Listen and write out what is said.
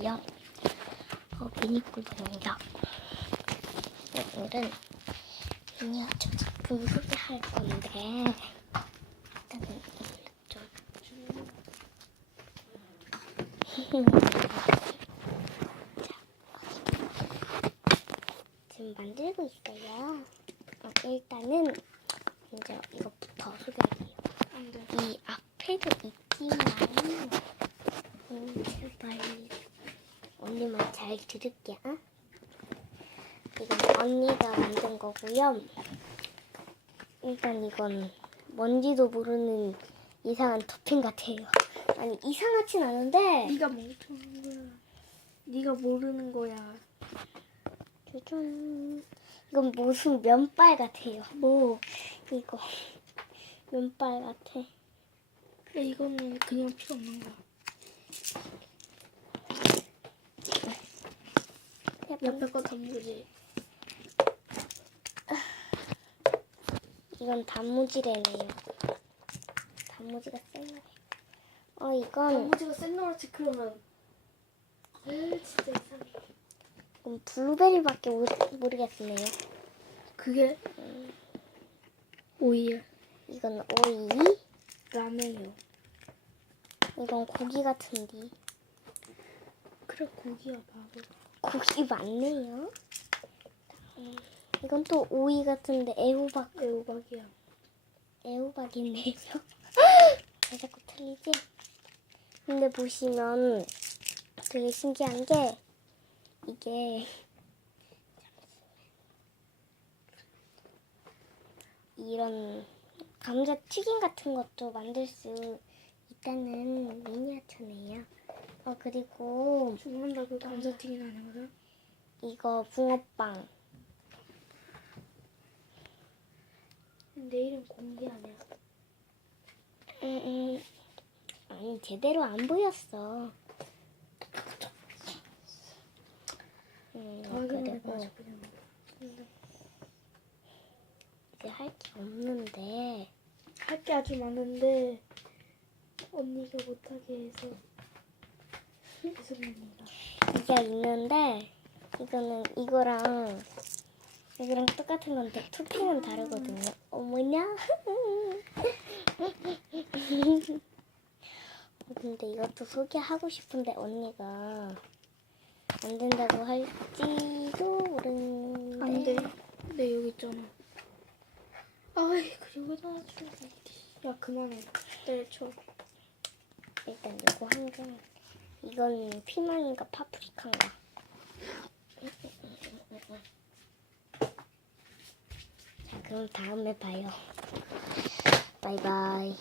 안녕하세요. 어, 미니꿀동입니다. 오늘은 미니어처 제품 소개할 건데 일단은 좀 지금 만들고 있어요. 어, 일단은 먼저 이것부터 소개할게요. 이 앞에도 있지만 음, 제발 언니만 잘 들을게. 어? 이건 언니가 만든 거고요. 일단 이건 뭔지도 모르는 이상한 토핑 같아요. 아니 이상하진 않은데 네가 멍청한 거야. 네가 모르는 거야. 짜잔. 이건 무슨 면발 같아요. 뭐? 이거 면발 같아. 근데 이거는 그냥 필요 없는 거야. 옆에 거 단무지. 이건 단무지래네요. 단무지가 센. 어 이건 단무지가 센 노랗지 그러면. 에이 진짜 이상해. 이건 블루베리밖에 모, 모르겠네요. 그게 오이야. 이건 오이, 라면이요. 이건 고기 같은데 그래 고기야 바보. 고기 맞네요. 음, 이건 또 오이 같은데 애호박 애호박이야. 애호박이네요. 왜 자꾸 틀리지? 근데 보시면 되게 신기한 게 이게 이런 감자 튀김 같은 것도 만들 수 있다는 미니어처네요. 어 그리고 죽는다 그 감자튀김 아니거든. 이거 붕어빵 내 이름 공기 아니야. 음, 음. 아니 제대로 안 보였어. 음, 그리고 이제 할 게 없는데 할 게 아주 많은데 언니가 못하게 해서 이게 있는데 이거는 이거랑 이거랑 똑같은 건데 토핑은 다르거든요. 어머냐? 어, 근데 이것도 소개하고 싶은데 언니가 안 된다고 할지도 모르는데 안 돼. 네 여기 있잖아. 아이 그리고 다 줘야 돼. 야 그만해. 때려 쳐. 일단 요거 한 개. 이건 피망인가 파프리카인가. 자, 그럼 다음에 봐요. 바이바이.